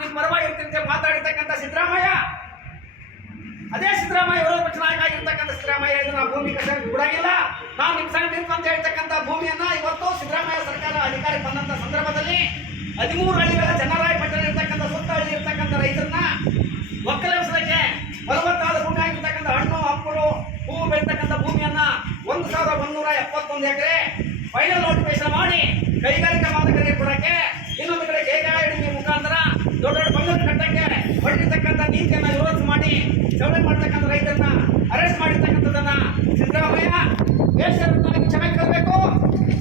ನಿಮ್ಮ ಪರವಾಗಿರ್ತೀನಿ ಅಂತ ಮಾತಾಡಿರ್ತಕ್ಕಂಥ ಸಿದ್ದರಾಮಯ್ಯ? ಅದೇ ಸಿದ್ದರಾಮಯ್ಯ ವಿರೋಧ ಪಕ್ಷ ನಾಯಕ ಆಗಿರ್ತಕ್ಕಂಥ ಸಿದ್ದರಾಮಯ್ಯ ಇದು ನಾವು ಭೂಮಿ ಕಸ ಬಿಡಾಗಿಲ್ಲ. ನಾವು ನಿಮ್ಮ ಸಣ್ಣ ಅಂತ ಹೇಳ್ತಕ್ಕಂಥ ಭೂಮಿಯನ್ನ ಇವತ್ತು ಸಿದ್ದರಾಮಯ್ಯ ಸರ್ಕಾರ ಅಧಿಕಾರಿ ಬಂದಂತ ಸಂದರ್ಭದಲ್ಲಿ ಹದಿಮೂರು ಹಳ್ಳಿಗಳ ಜನರಾಯ ಪಟ್ಟಣ ಇರ್ತಕ್ಕಂಥ ಸುತ್ತ ಹಳ್ಳಿ ಇರ್ತಕ್ಕಂಥ ರೈತರನ್ನ ಒಕ್ಕಲೆಬ್ಸಲಿಕ್ಕೆ ಫಲವತ್ತಾದ ಭೂಮಿ ಆಗಿರ್ತಕ್ಕಂಥ ಹಣ್ಣು, ಹಂಪಲು, ಹೂವು ಬೆಳೀತಕ್ಕಂಥ ಭೂಮಿಯನ್ನ ಒಂದು ಸಾವಿರದ ಒಂದೂರ ಎಪ್ಪತ್ತೊಂದು ಎಕರೆ ಫೈನಲ್ ನೋಟಿಫಿಕೇಶನ್ ಮಾಡಿ ಕೈಗಾರಿಕಾ ಮಾದಕರಿಗೆ ಕೊಡಕ್ಕೆ ಇನ್ನೊಂದು ಕಡೆ ದೊಡ್ಡ ದೊಡ್ಡ ಬಂಗಲೆ ಕಟ್ಟಕ್ಕೆ ಹೊರಟಿರ್ತಕ್ಕಂಥ ನೀತಿಯನ್ನ ವಿರೋಧ ಮಾಡಿ ಚೌಳೆ ಮಾಡ್ತಕ್ಕಂಥ ರೈತರನ್ನ ಅರೆಸ್ಟ್ ಮಾಡಿರ್ತಕ್ಕಂಥದ್ದನ್ನ ಸಿದ್ದರಾಮಯ್ಯ ಬೇಷರತ್ತಾಗಿ ಕ್ಷಮೆ ಕಲಬೇಕು.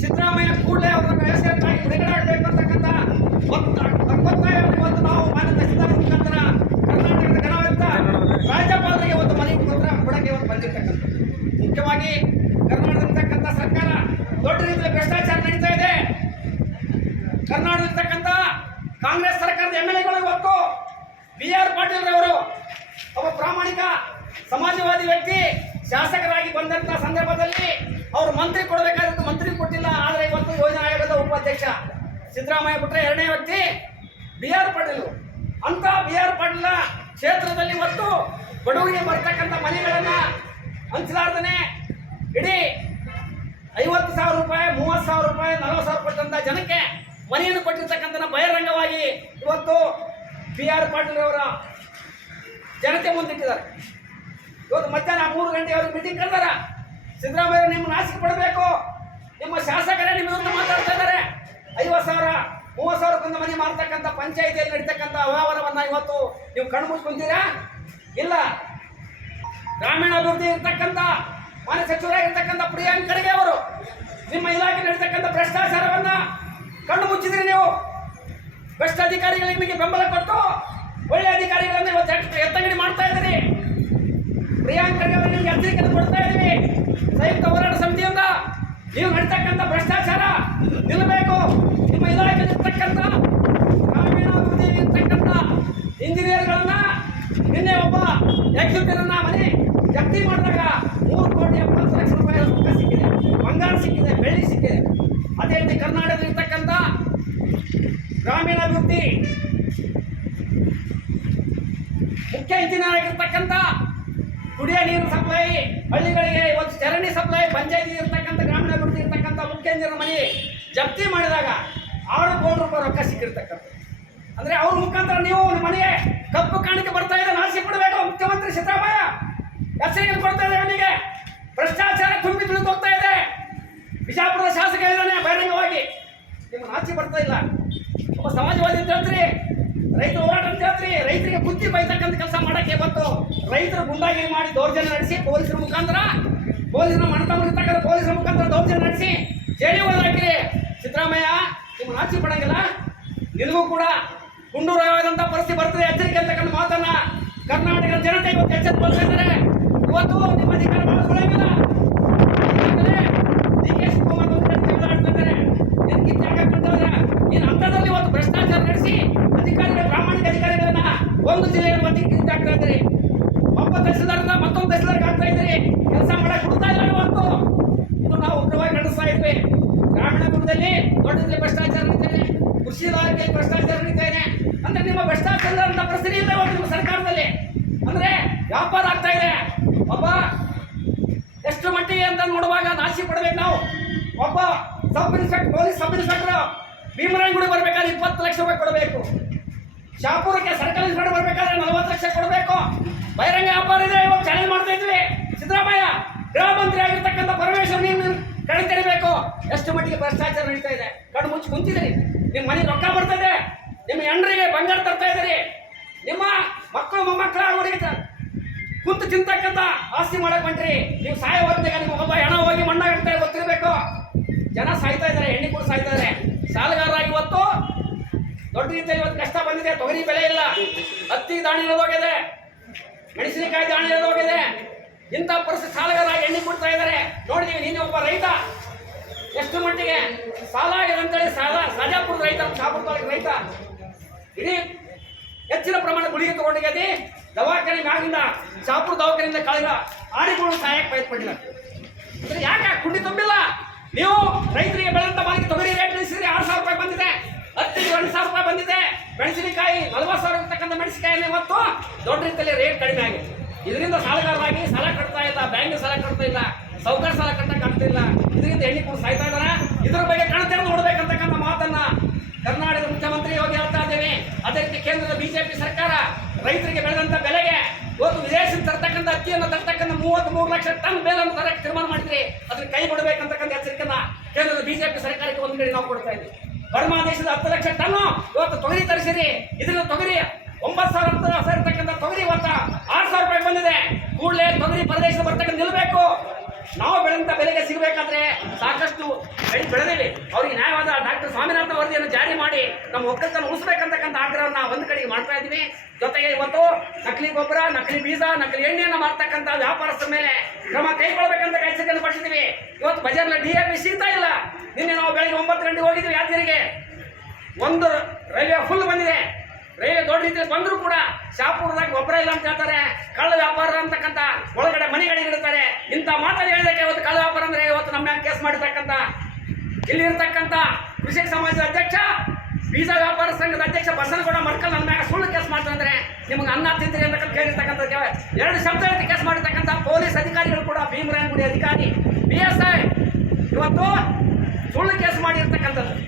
ಸಿದ್ದರಾಮಯ್ಯ ಕೂಡಲೇ ಅವರನ್ನ ಬೇಷರತ್ತಾಗಿ ಬಿಡುಗಡೆ ಆಗಬೇಕು ಅಂತಕ್ಕಂಥ ಒತ್ತ- ಒತ್ತಾಯವನ್ನು ಇವತ್ತು ನಾವು ಮಾನ್ಯ ತಹಸೀಲ್ದಾರ್ ಮುಖಾಂತರ ಕರ್ನಾಟಕದ ಗಣಾಡಳಿತ ರಾಜ್ಯಪಾಲರಿಗೆ ಒಂದು ಕೊಡಕ್ಕೆ ಇವತ್ತು ಬಂದಿರ್ತಕ್ಕಂಥದ್ದು. ಮುಖ್ಯವಾಗಿ ಕರ್ನಾಟಕದಲ್ಲಿರ್ತಕ್ಕಂಥ ಸರ್ಕಾರ ದೊಡ್ಡ ರೀತಿಯಲ್ಲಿ ಭ್ರಷ್ಟಾಚಾರ ನಡೀತಾ ಇದೆ. ಕರ್ನಾಟಕದಲ್ಲಿರ್ತಕ್ಕಂಥ ಕಾಂಗ್ರೆಸ್ ಸರ್ಕಾರದ ಎಂ ಎಲ್ ಎಗಳು ಇವತ್ತು ಬಿ ಆರ್ ಪಾಟೀಲ್ ರವರು ಒಬ್ಬ ಪ್ರಾಮಾಣಿಕ ಸಮಾಜವಾದಿ ವ್ಯಕ್ತಿ ಶಾಸಕರಾಗಿ ಬಂದಂತ ಸಂದರ್ಭದಲ್ಲಿ ಅವರು ಮಂತ್ರಿ ಕೊಡಬೇಕಾದಂತ ಮಂತ್ರಿ ಕೊಟ್ಟಿಲ್ಲ, ಆದರೆ ಇವತ್ತು ಯೋಜನಾ ಆಯೋಗದ ಉಪಾಧ್ಯಕ್ಷ ಸಿದ್ದರಾಮಯ್ಯ ಬಿಟ್ಟರೆ ಎರಡನೇ ವ್ಯಕ್ತಿ ಬಿ ಆರ್ ಪಾಟೀಲ್. ಅಂತ ಬಿ ಆರ್ ಪಾಟೀಲ ಕ್ಷೇತ್ರದಲ್ಲಿ ಇವತ್ತು ಬಡವರಿಗೆ ಬರ್ತಕ್ಕಂಥ ಮನೆಗಳನ್ನ ಹಂಚಲಾರ್ದನೆ ಇಡೀ ಐವತ್ತು ಸಾವಿರ ರೂಪಾಯಿ, ಮೂವತ್ತು ಸಾವಿರ ರೂಪಾಯಿ, ನಲವತ್ತು ಸಾವಿರ ಕೊಟ್ಟಂತ ಜನಕ್ಕೆ ಮನೆಯನ್ನು ಕೊಟ್ಟಿರ್ತಕ್ಕಂಥ ಬಹಿರಂಗವಾಗಿ ಇವತ್ತು ಬಿ ಆರ್ ಪಾಟೀಲ್ ಅವರ ಜನತೆ ಮುಂದಿಟ್ಟಿದ್ದಾರೆ. ಇವತ್ತು ಮಧ್ಯಾಹ್ನ ಮೂರು ಗಂಟೆ ಅವ್ರಿಗೆ ಮೀಟಿಂಗ್ ಕರೆದಾರ. ಸಿದ್ದರಾಮಯ್ಯ ನಿಮ್ಮ ಆಸೆ ಪಡಬೇಕು ನಿಮ್ಮ ಶಾಸಕರೇ ನಿಮ್ಮ ವಿರುದ್ಧ ಮಾತಾಡ್ತಾ ಇದ್ದಾರೆ. ಐವತ್ತು ಸಾವಿರ, ಮೂವತ್ತು ಸಾವಿರಕ್ಕೊಂದು ಮನೆ ಮಾಡ್ತಕ್ಕಂಥ ಪಂಚಾಯಿತಿಯಲ್ಲಿ ನಡೀತಕ್ಕಂಥ ವ್ಯವಹಾರವನ್ನ ಇವತ್ತು ನೀವು ಕಣ್ಣು ಮುಚ್ಕೊಂತೀರಾ? ಇಲ್ಲ. ಗ್ರಾಮೀಣಾಭಿವೃದ್ಧಿ ಇರ್ತಕ್ಕಂಥ ಮಾನ್ಯ ಸಚಿವರಾಗಿರ್ತಕ್ಕಂಥ ಪ್ರಿಯಾಂಕ್ ಖರ್ಗೆ ಅವರು ನಿಮ್ಮ ಇಲಾಖೆ ನಡೀತಕ್ಕಂಥ ಭ್ರಷ್ಟಾಚಾರವನ್ನ ಕಣ್ಣು ಮುಚ್ಚಿದ್ರಿ ನೀವು ಬೆಸ್ಟ್ ಅಧಿಕಾರಿಗಳಿಗೆ ನಿಮಗೆ ಬೆಂಬಲ ಕೊಟ್ಟು ಒಳ್ಳೆ ಅಧಿಕಾರಿಗಳನ್ನ ಇವತ್ತು ಎತ್ತ- ಎತ್ತಂಗಡಿ ಮಾಡ್ತಾ ಇದ್ದೀರಿ. ಪ್ರಿಯಾಂಕ್ ಖರ್ಗೆ ಅವರಿಗೆ ನಿಮ್ಗೆ ಕೊಡ್ತಾ ಇದ್ದೀವಿ. ಸಂಯುಕ್ತ ಹೋರಾಟ ಸಮಿತಿಯಿಂದ ನೀವು ನಡೀತಕ್ಕಂಥ ಭ್ರಷ್ಟಾಚಾರ ನಿಲ್ಲಬೇಕು. ನಿಮ್ಮ ಇಲಾಖೆ ಇರ್ತಕ್ಕಂಥ ಗ್ರಾಮೀಣಾಭಿವೃದ್ಧಿ ಇರ್ತಕ್ಕಂಥ ಇಂಜಿನಿಯರ್ಗಳನ್ನ ನಿನ್ನೆ ಒಬ್ಬ ಎಕ್ಸಿಕ್ಯೂಟಿವ್ನ ಮನೆ ಜಪ್ತಿ ಮಾಡಿದಾಗ ಮೂರು ಕೋಟಿ ಎಪ್ಪತ್ತು ಲಕ್ಷ ರೂಪಾಯಿ ಸಿಕ್ಕಿದೆ. ಬಂಗಾರ ಸಿಕ್ಕಿದೆ, ಬೆಳ್ಳಿ ಸಿಕ್ಕಿದೆ. ಅದೇ ರೀತಿ ಕರ್ನಾಟಕದಲ್ಲಿ ಗ್ರಾಮೀಣಾಭಿವೃದ್ಧಿ. ಮುಖ್ಯ ಇಂಜಿನಿಯರ್ ಆಗಿರ್ತಕ್ಕಂಥ ಕುಡಿಯ ನೀರು ಸಪ್ಲೈ ಹಳ್ಳಿಗಳಿಗೆ ಇವತ್ತು ಚರಂಡಿ ಸಪ್ಲೈ ಪಂಚಾಯತಿ ಇರ್ತಕ್ಕಂಥ ಗ್ರಾಮೀಣಾಭಿವೃದ್ಧಿ ಇರ್ತಕ್ಕಂಥ ಮುಖ್ಯ ಇಂಜಿನಿಯರ್ ಮನೆ ಜಪ್ತಿ ಮಾಡಿದಾಗ ಆರು ಕೋಟಿ ರೂಪಾಯಿ ರೊಕ್ಕ ಸಿಕ್ಕಿರ್ತಕ್ಕಂಥ ಅಂದ್ರೆ ಅವ್ರ ಮುಖಾಂತರ ನೀವು ನಿಮ್ಮ ಮನೆಗೆ ಕಪ್ಪು ಕಾಣಿಕೆ ಬರ್ತಾ ಇದೆ ನಾಶಿ ಕೊಡಬೇಕು, ಮುಖ್ಯಮಂತ್ರಿ ಸಿದ್ದರಾಮಯ್ಯ. ಎಚ್ಚರಿಕೆ ಕೊಡ್ತಾ ಇದೆ ಅವನಿಗೆ ಭ್ರಷ್ಟಾಚಾರ ತುಂಬಿ ತುಳಿದು ಹೋಗ್ತಾ ಇದೆ. ಬಿಜಾಪುರದ ಶಾಸಕ ಇದ್ದಾನೆ ಬಹಿರಂಗವಾಗಿ. ನಿಮ್ಮ ನಾಚಿ ಬರ್ತಾ ಇಲ್ಲ. ಸಮಾಜವಾದಿ ಅಂತ ಹೇಳ್ತೀರಿ? ರೈತ ಹೋರಾಟ ಅಂತ ಹೇಳ್ತೀರಿ? ರೈತರಿಗೆ ಬುದ್ಧಿ ಬೈತಕ್ಕಂಥ ಕೆಲಸ ಮಾಡಕ್ಕೆ ಬಂತು ರೈತರು ಗುಂಡಾಗಿ ಮಾಡಿ ದೌರ್ಜನ್ಯ ನಡೆಸಿ ಪೊಲೀಸರ ಮುಖಾಂತರ, ಪೊಲೀಸರ ಮಣತಮ್ಮರಿರ್ತಕ್ಕಂಥ ಪೊಲೀಸರ ಮುಖಾಂತರ ದೌರ್ಜನ್ಯ ನಡೆಸಿ ಜೈಲಿಗೆ ಒಳಗಾಕಿರಿ ಸಿದ್ದರಾಮಯ್ಯ, ನಿಮ್ಮ ಆಚೆ ಪಡಂಗಿಲ್ಲ. ನಿನಗೂ ಕೂಡ ಗುಂಡೂರವಾದಂಥ ಪರಿಸ್ಥಿತಿ ಬರ್ತದೆ. ಎಚ್ಚರಿಕೆ ಅಂತಕ್ಕಂಥ ಮಾತನ್ನ ಕರ್ನಾಟಕದ ಜನತೆ ಇವತ್ತು ಎಚ್ಚರಿಕೆ ಇವತ್ತು ನಿಮ್ಮ ಅಧಿಕಾರ ಬಳಸ್ಕೊಳ್ಳೋಂಗಿಲ್ಲ ಡಿ ಕೆ ಶಿವಕುಮಾರ್ ಕಡೆ ತಿರುಗಾಡ್ತಾ ಇದ್ದಾರೆ ನೀನು ಕಿತ್ತಾಗ ಕೊಟ್ಟವ್ರೆ ನೀನು ಹಂತದಲ್ಲಿ ಇವತ್ತು ನಡೆಸಿ ಅಧಿಕಾರಿಗಳ, ಪ್ರಾಮಾಣಿಕ ಅಧಿಕಾರಿಗಳನ್ನ ಒಂದು ಜಿಲ್ಲೆಯ ಮತ್ತೆ ಆಗ್ತಾ ಇದ್ರಿ ಒಬ್ಬ ತಹಸೀಲ್ದಾರ್ನ ಮತ್ತೊಂದು ತಹಸೀಲ್ದಾರ್ಗೆ ಆಗ್ತಾ ಇದ್ರಿ ಕೆಲಸ ಮಾಡಕ್ ಬಿಡ್ತಾ ಇಲ್ಲ ಇವತ್ತು ಇದು ನಾವು ಉಗ್ರವಾಗಿ ನಡೆಸ್ತಾ ಇದ್ವಿ. ಗ್ರಾಮೀಣಾಭಿವೃದ್ಧಿಯಲ್ಲಿ ದೊಡ್ಡ ರೀತಿಯಲ್ಲಿ ಭ್ರಷ್ಟಾಚಾರ ನಡೀತಾ ಇದೆ. ಕೃಷಿ ಇಲಾಖೆಯಲ್ಲಿ ಭ್ರಷ್ಟಾಚಾರ ನಡೀತಾ ಇದೆ. ಅಂದ್ರೆ ನಿಮ್ಮ ಭ್ರಷ್ಟಾಚಾರ ಪರಿಸ್ಥಿತಿ ಇಲ್ಲ ಇವತ್ತು ನಿಮ್ಮ ಸರ್ಕಾರದಲ್ಲಿ. ಅಂದ್ರೆ ವ್ಯಾಪಾರ ಆಗ್ತಾ ಇದೆ. ಒಬ್ಬ ಎಷ್ಟು ಮಟ್ಟಿಗೆ ಅಂತ ನೋಡುವಾಗ ನಾಶಿ ಪಡ್ಬೇಕು ನಾವು. ಒಬ್ಬ sub inspector police sub inspector Bhimarayagudi ಬರ್ಬೇಕಾದ್ರೆ ಇಪ್ಪತ್ತು ಲಕ್ಷ ರೂಪಾಯಿ ಕೊಡಬೇಕು. ಶಾಪುರಕ್ಕೆ ಸರ್ಕಲ್ ಇನ್ಸ್ಪೆಕ್ಟರ್ ಬರ್ಬೇಕಾದ್ರೆ ನಲವತ್ತು ಲಕ್ಷ ಕೊಡಬೇಕು. ಬಹಿರಂಗ ವ್ಯಾಪಾರ ಇದ್ರೆ ಇವಾಗ ಚಾಲೆಂಜ್ ಮಾಡ್ತಾ ಇದ್ವಿ. ಸಿದ್ದರಾಮಯ್ಯ, ಗೃಹ ಮಂತ್ರಿ ಆಗಿರ್ತಕ್ಕಂಥ ಪರಮೇಶ್ವರ್ ನೀವು ಕಣ್ ತೆರಿಬೇಕು. ಎಷ್ಟು ಮಟ್ಟಿಗೆ ಭ್ರಷ್ಟಾಚಾರ ನಡೀತಾ ಇದೆ? ಕಣ್ಣು ಮುಚ್ಚಿ ಕುಂತಿದ್ದೀರಿ. ನಿಮ್ಮ ಮನೆಗೆ ರೊಕ್ಕ ಬರ್ತದೆ ನಿಮ್ಮ ಹೆಣ್ಣರಿಗೆ ಬಂಗಾರ ತರ್ತಾ ಇದ್ದೀರಿ. ನಿಮ್ಮ ಮಕ್ಕಳು, ಮೊಮ್ಮಕ್ಕಳ ಅವರಿಗೆ ಕುಂತು ತಿಂತಕ್ಕಂಥ ಆಸ್ತಿ ಮಾಡಕ್ ಬಂಟ್ರಿ ನೀವು ಸಾಯ ಹೊತ್ತಿಗೆ ನಿಮ್ಮ ಒಬ್ಬ ಹೆಣ ಹೋಗಿ ಮಣ್ಣಾಗಿರ್ತಾರೆ ಗೊತ್ತಿರಬೇಕು. ಜನ ಸಾಯ್ತಾ ಇದ್ದಾರೆ ಹೆಣ್ಣಿಗೂ ಕೂಡ ಸಾಯ್ತಾ ಇದ್ದಾರೆ ರೀತಿಯಲ್ಲಿ ಇವತ್ತು ಕಷ್ಟ ಬಂದಿದೆ, ತೊಗರಿ ಬೆಲೆ ಇಲ್ಲ. ಹತ್ತಿ ದಾಣಿ ಇರೋದೋಗಿದೆ, ಮೆಣಸಿನಕಾಯಿ ದಾಣಿ ಇರೋದೋಗಿದೆ. ಇಂಥ ಪರಿಸ್ಥಿತಿ ಸಾಲಗಾರ ಎಣ್ಣೆ ಕೊಡ್ತಾ ಇದ್ದಾರೆ. ನೋಡಿದೀವಿ ನೀನು ಒಬ್ಬ ರೈತ. ಎಷ್ಟು ಮಟ್ಟಿಗೆ ಸಾಲ ಆಗಿದೆ ಅಂತೇಳಿ ಸಾಲ, ರಾಜಾಪುರದ ರೈತ, ಶಾಪುರ ರೈತ. ಇಡೀ ಹೆಚ್ಚಿನ ಪ್ರಮಾಣದ ಗುಳಿಗೆ ತಗೊಂಡಿಗೆ ದವಾಖಾನೆ ಮ್ಯಾಗಿಂದ, ಶಾಪುರ ದವಾಖಾನೆಯಿಂದ ಕಳೆದ ಆಡಿಕೊಂಡು ಸಹಾಯಕ್ಕೆ ಅಂದ್ರೆ ಯಾಕೆ ಕುಂಡಿ ತುಂಬಿಲ್ಲ? ನೀವು ರೈತರಿಗೆ ಬೆಳೆದಂತ ಮಾಡಿ ತೊಗರಿ ರೇಟ್ ಇಳಿಸಿದ್ರೆ ಆರು ಸಾವಿರ ರೂಪಾಯಿ ಬಂದಿದೆ. ಹತ್ತಿಗೆ ಒಂದು ಸಾವಿರ ರೂಪಾಯಿ ಬಂದಿದೆ. ಮೆಣಸಿನಕಾಯಿ ನಲವತ್ತು ಸಾವಿರ ರೀತಿಯಲ್ಲಿ ರೇಟ್ ಕಡಿಮೆ ಆಗಿದೆ. ಇದರಿಂದ ಸಾಲಗಾರರಾಗಿ ಸಾಲ ಕಟ್ತಾ ಇಲ್ಲ ಬ್ಯಾಂಕ್ ಸಾಲ ಕಟ್ತಾ ಇಲ್ಲ, ಸೌಕರ್ಯ ಸಾಲ ಕಟ್ಟಕ್ಕೆ ಆಗ್ತಿಲ್ಲ ಇದರಿಂದ ಹೆಣ್ಣಿ ಕೂಡ ಸಾಯ್ತಾ ಇದ್ದಾರೆ. ಇದ್ರ ಬಗ್ಗೆ ಕಣತೆರೆದು ನೋಡ್ಬೇಕಂತಕ್ಕಂಥ ಮಾತನ್ನ ಕರ್ನಾಟಕದ ಮುಖ್ಯಮಂತ್ರಿ ಯೋಗಿ ಹೇಳ್ತಾ ಇದ್ದೇವೆ. ಅದೇ ರೀತಿ ಕೇಂದ್ರದ ಬಿಜೆಪಿ ಸರ್ಕಾರ ರೈತರಿಗೆ ಬೆಳೆದಂತ ಬೆಲೆಗೆ ಇವತ್ತು ವಿದೇಶದಿಂದ ತರ್ತಕ್ಕಂಥ ಅಕ್ಕಿಯನ್ನು ತರ್ತಕ್ಕಂಥ ಮೂವತ್ತ್ ಮೂರು ಲಕ್ಷ ಟನ್ ಬೇಲನ್ನು ತರಕ್ಕೆ ತೀರ್ಮಾನ ಮಾಡಿದ್ರಿ ಅದನ್ನ ಕೈ ಬಿಡಬೇಕಂತಕ್ಕಂಥ ಎಚ್ಚರಿಕೆನ ಕೇಂದ್ರದ ಬಿಜೆಪಿ ಸರ್ಕಾರಕ್ಕೆ ಒಂದು ಕಡೆ ನಾವು ಕೊಡ್ತಾ ಇದ್ದೀವಿ. ಬರ್ಮಾ ದೇಶದ ಹತ್ತು ಲಕ್ಷ ಟನ್. ಇವತ್ತು ತೊಗರಿ ತರಿಸಿರಿ. ಇದನ್ನ ತೊಗರಿ ಒಂಬತ್ತು ಸಾವಿರ ಇರ್ತಕ್ಕಂಥ ತೊಗರಿ ಇವತ್ತು ಆರು ಸಾವಿರ ರೂಪಾಯಿ ಬಂದಿದೆ. ಕೂಡಲೇ ತೊಗರಿ ಪ್ರದೇಶದ ಬರ್ತಕ್ಕಂಥ ನಿಲ್ಲಬೇಕು ನಾವು ಬೆಳೆದಂತ ಬೆಲೆಗೆ ಸಿಗಬೇಕಾದ್ರೆ ಸಾಕಷ್ಟು ಬೆಳೆ ಬೆಳೆದಿವಿ ಅವರಿಗೆ ನ್ಯಾಯವಾದ ಡಾಕ್ಟರ್ ಸ್ವಾಮಿನಾಥ ವರದಿಯನ್ನು ಜಾರಿ ಮಾಡಿ ನಮ್ಮ ಒಕ್ಕಲತನ ಉಳಿಸ್ಬೇಕಂತಕ್ಕಂಥ ಆಗ್ರಹವನ್ನು ಒಂದು ಕಡೆಗೆ ಮಾಡ್ತಾ ಇದ್ದೀವಿ. ಜೊತೆಗೆ ಇವತ್ತು ನಕಲಿ ಗೊಬ್ಬರ, ನಕಲಿ ಬೀಜ, ನಕಲಿ ಎಣ್ಣೆಯನ್ನು ಮಾರ್ತಕ್ಕಂಥ ವ್ಯಾಪಾರಸ್ಥರ ಮೇಲೆ ಕ್ರಮ ಕೈಗೊಳ್ಳಬೇಕಂತ ಎಚ್ಚರಿಕೆಯನ್ನು ಪಡಿಸಿದ್ದೀವಿ. ಇವತ್ತು ಬಜಾರ್ನಲ್ಲಿ ಡಿ ಎ ಪಿ ಸಿಗ್ತಾ ಇಲ್ಲ. ನಿನ್ನೆ ನಾವು ಬೆಳಗ್ಗೆ ಒಂಬತ್ತು ಗಂಟೆಗೆ ಹೋಗಿದ್ವಿ ಯಾದಗಿರಿಗೆ ಒಂದು ರೈಲ್ವೆ ಫುಲ್ ಬಂದಿದೆ. ರೈಲ್ವೆ ದೊಡ್ಡ ರೀತಿಯಲ್ಲಿ ಬಂದರೂ ಕೂಡ ಶಾಪುರದಾಗ ಗೊಬ್ಬರ ಇಲ್ಲ ಅಂತ ಹೇಳ್ತಾರೆ. ಕಳ್ಳ ವ್ಯಾಪಾರ ಅಂತಕ್ಕಂಥ ಒಳಗಡೆ ಮನೆಗಳಿಗೆ ಇರ್ತಾರೆ ಇಂಥ ಮಾತಲ್ಲಿ ಹೇಳಿದಕ್ಕೆ ಇವತ್ತು ಕಳ್ಳ ವ್ಯಾಪಾರ ಅಂದರೆ ಇವತ್ತು ನಮ್ಮ ಮ್ಯಾಗ ಕೇಸ್ ಮಾಡಿರ್ತಕ್ಕಂಥ ಇಲ್ಲಿರ್ತಕ್ಕಂಥ ಕೃಷಿ ಸಮಾಜದ ಅಧ್ಯಕ್ಷ ಬೀಜ ವ್ಯಾಪಾರ ಸಂಘದ ಅಧ್ಯಕ್ಷ ಬಸನಗೌಡ ಮಡ್ಕಲ್ ನನ್ನ ಮ್ಯಾಗ ಸುಳ್ಳು ಕೇಸ್ ಮಾಡ್ತಾರೆ ಅಂದ್ರೆ ನಿಮಗೆ ಅನ್ನ ತಿಂತೀರಿ ಅಂತ ಕೇಳಿರ್ತಕ್ಕಂಥ ಎರಡು ಶಬ್ದ ಕೇಸ್ ಮಾಡಿರ್ತಕ್ಕಂಥ ಪೊಲೀಸ್ ಅಧಿಕಾರಿಗಳು ಕೂಡ ಭೀಮರಾಯನಗುಡಿ ಅಧಿಕಾರಿ ಬಿ ಎಸ್ ಇವತ್ತು ಸುಳ್ಳು ಕೇಸ್ ಮಾಡಿರ್ತಕ್ಕಂಥದ್ದು.